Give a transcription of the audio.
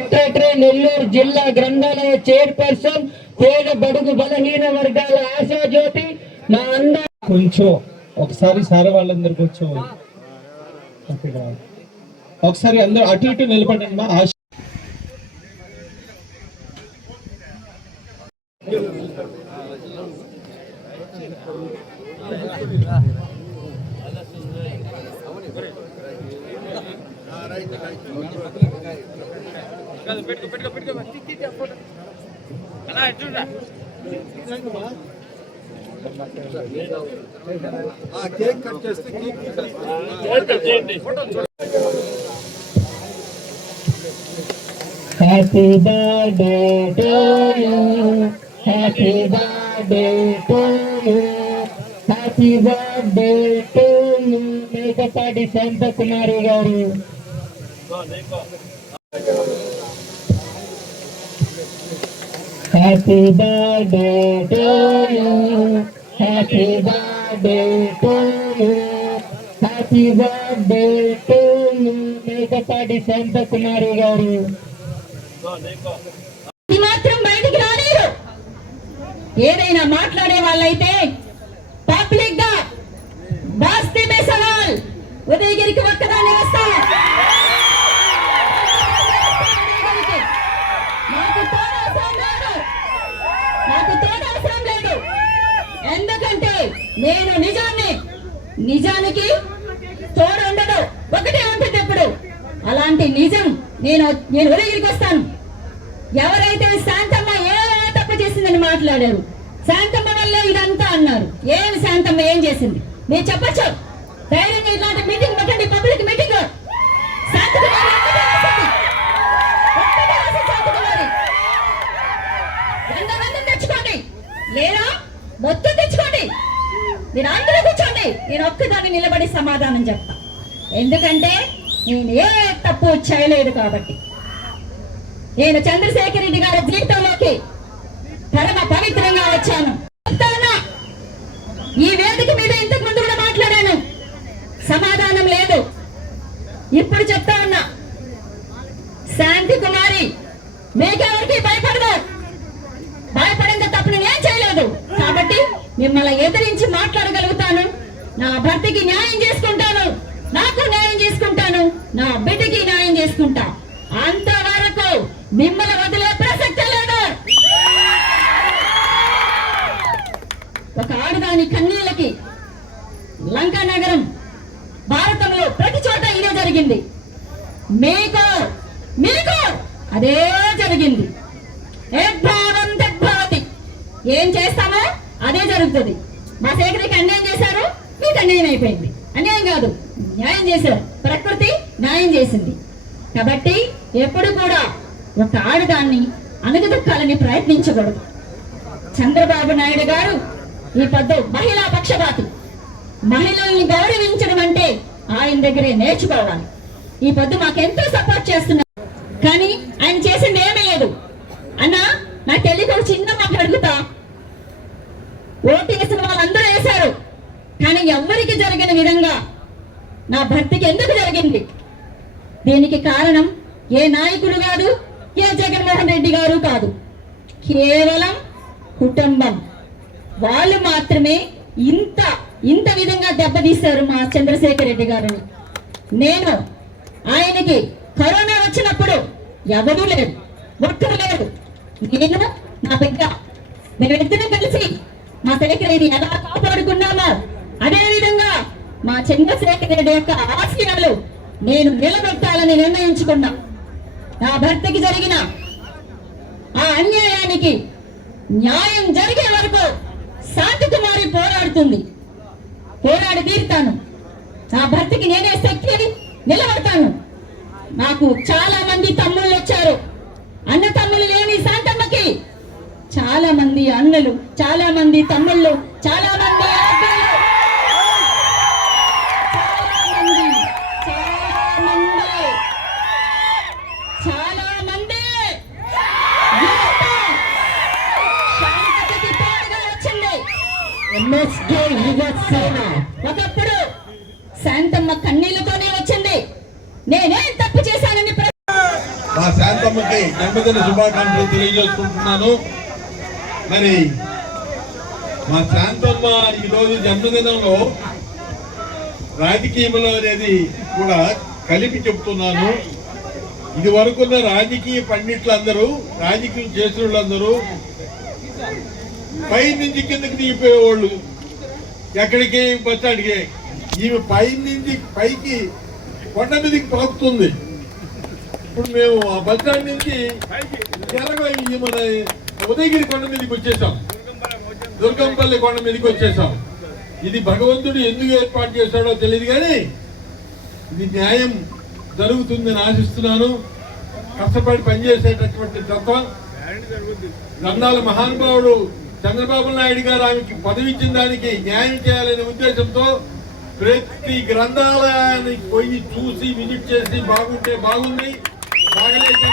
Secretary Nellore జిల్లా గ్రంథాలయ chairperson పేద బడుగు బలహీన వర్గాల ఆశాజ్యోతి మా అందరూ కొంచెం ఒకసారి సార్ వాళ్ళందరూ కొంచెం ఒకసారి అందరూ అటు ఇటు నిలబడండి మా ఆశ కేక్ కట్ చేస్తే happy birthday to you happy birthday to you happy birthday to you Mekapati Shanthakumari గారు. Happy birthday to you happy birthday to you happy birthday to you Mekapati Shanthakumari గారు. మాత్రం బయటికి రాలేరు. ఏదైనా మాట్లాడే వాళ్ళైతే పబ్లిక్ గా బాస్తి మే సవాల్ ఉదయగిరికి ఒక్కదాన్ని వస్తాను. నాకు తోడవసరం లేదు. ఎందుకంటే నేను నిజానికి తోడు ఉండదు, ఒకటే ఉంటుంది ఎప్పుడు. అలాంటి నిజం నేను ఉదయగిరికి వస్తాను. ఎవరైతే శాంతమ్మ ఏ తప్పు చేసిందని మాట్లాడారు, శాంతమ్మ వల్లే ఇదంతా అన్నారు. ఏం శాంతమ్మ ఏం చేసింది మీరు చెప్పచ్చు. ధైర్యంగా ఇలాంటి మీటింగ్ పెట్టండి, పబ్లిక్ మీటింగ్. ఎంతమంది తెచ్చుకోండి, లేదా మొత్తం తెచ్చుకోండి. మీరు అందరూ కూర్చోండి, నేను ఒక్కదాన్ని నిలబడి సమాధానం చెప్తా. ఎందుకంటే నేను ఏ తప్పు చేయలేదు కాబట్టి. నేను చంద్రశేఖర్ రెడ్డి గారి జీవితంలోకి పరమ పవిత్రంగా వచ్చాను. ఈ వేదిక మీద ఇంతకు ముందు కూడా మాట్లాడాను, సమాధానం లేదు. ఇప్పుడు చెప్తా ఉన్నా, శాంతి కుమారి మీకెవరికి భయపడదు. భయపడేంత తప్పు నేను ఏం చేయలేదు కాబట్టి మిమ్మల్ని ఎదిరించి మాట్లాడగలుగుతాను. నా భర్తకి న్యాయం చేసుకుంటాను, నాకు న్యాయం చేసుకుంటాను, నా బిడ్డకి న్యాయం చేసుకుంటా. అంతవరకు మిమ్మల్ని వదిలే ప్రసక్తి లేదు. ఒక ఆడదాని కన్నీళ్ళకి లంకా నగరం భారతంలో ప్రతి చోట ఇదే జరిగింది. మీకు అదే జరిగింది. ఏం చేస్తామో అదే జరుగుతుంది. మా శేఖరికి అన్యాయం చేశారు, మీకు అన్యాయం అయిపోయింది. అన్యాయం కాదు, న్యాయం చేశారు. ప్రకృతి న్యాయం చేసింది. కాబట్టి ఎప్పుడు కూడా ఒక ఆడదాన్ని అణగదొక్కాలని ప్రయత్నించకూడదు. చంద్రబాబు నాయుడు గారు ఈ పద్దు మహిళా పక్షపాతి. మహిళల్ని గౌరవించడం అంటే ఆయన దగ్గరే నేర్చుకోవాలి. ఈ పొద్దు మాకెంతో సపోర్ట్ చేస్తున్నారు, కానీ ఆయన చేసింది ఏమీ లేదు. అన్నా నాకు తెలియక ఒక చిన్న మాట అడుగుతా. ఓటు వేసిన వాళ్ళందరూ వేశారు, కానీ ఎవరికి జరిగిన విధంగా నా భర్తకి ఎందుకు జరిగింది? దీనికి కారణం ఏ నాయకుడు కాదు, ఏ జగన్మోహన్ రెడ్డి గారు కాదు, కేవలం కుటుంబం. వాళ్ళు మాత్రమే ఇంత విధంగా దెబ్బతీశారు మా చంద్రశేఖర్ రెడ్డి గారిని. నేను ఆయనకి కరోనా వచ్చినప్పుడు ఎవరూ లేరు, ఒక్కరు లేరు. నేను నా బిడ్డ, మేమిద్దరం కలిసి మా శేఖర్ రెడ్డి ఎలా కాపాడుకున్నామో అదే విధంగా మా చంద్రశేఖర్ రెడ్డి యొక్క ఆశయాలు నేను నిలబెట్టాలని నిర్ణయించుకున్నా. నా భర్తకి జరిగిన ఆ అన్యాయానికి న్యాయం జరిగే వరకు శాంతి కుమారి పోరాడి తీరుతాను. నా భర్తకి నేనే శక్తిని నిలబడతాను. నాకు చాలా మంది తమ్ముళ్ళు వచ్చారు. అన్న తమ్ముళ్ళు లేని శాంతమ్మకి చాలా మంది అన్నలు, చాలా మంది తమ్ముళ్ళు, చాలా మంది ఒకప్పుడు శాంతమ్మ కన్నీళ్లతోనే వచ్చింది. నేనేం తప్పు చేశానని శాంతమ్మకి జన్మదిన శుభాకాంక్షలు తెలియజేసుకుంటున్నాను. మరి మా శాంతమ్మ ఈరోజు జన్మదినంలో రాజకీయంలో అనేది కూడా కలిపి చెప్తున్నాను. ఇది వరకున్న రాజకీయ పండిట్లందరూ, రాజకీయం చేసిన వాళ్ళందరూ పై నుంచి కిందకి దిగిపోయేవాళ్ళు. ఎక్కడికి బస్టాండ్కి, ఈమె పై నుంచి పైకి కొండ మీదకి పాకుతుంది. ఇప్పుడు మేము ఆ బస్టాండ్ నుంచి మన ఉదయగిరి కొండ మీదకి వచ్చేసాం, దుర్గంపల్లి కొండ మీదకి వచ్చేసాం. ఇది భగవంతుడు ఎందుకు ఏర్పాటు చేశాడో తెలియదు, కానీ ఇది న్యాయం జరుగుతుందని ఆశిస్తున్నాను. కష్టపడి పనిచేసేటటువంటి తత్వం దండాల మహానుభావుడు చంద్రబాబు నాయుడు గారు ఆమెకి పదవి ఇచ్చిన దానికి న్యాయం చేయాలనే ఉద్దేశంతో ప్రతి గ్రంథాలయానికి పోయి చూసి విజిట్ చేసి బాగుంటే బాగుంది, బాగలేక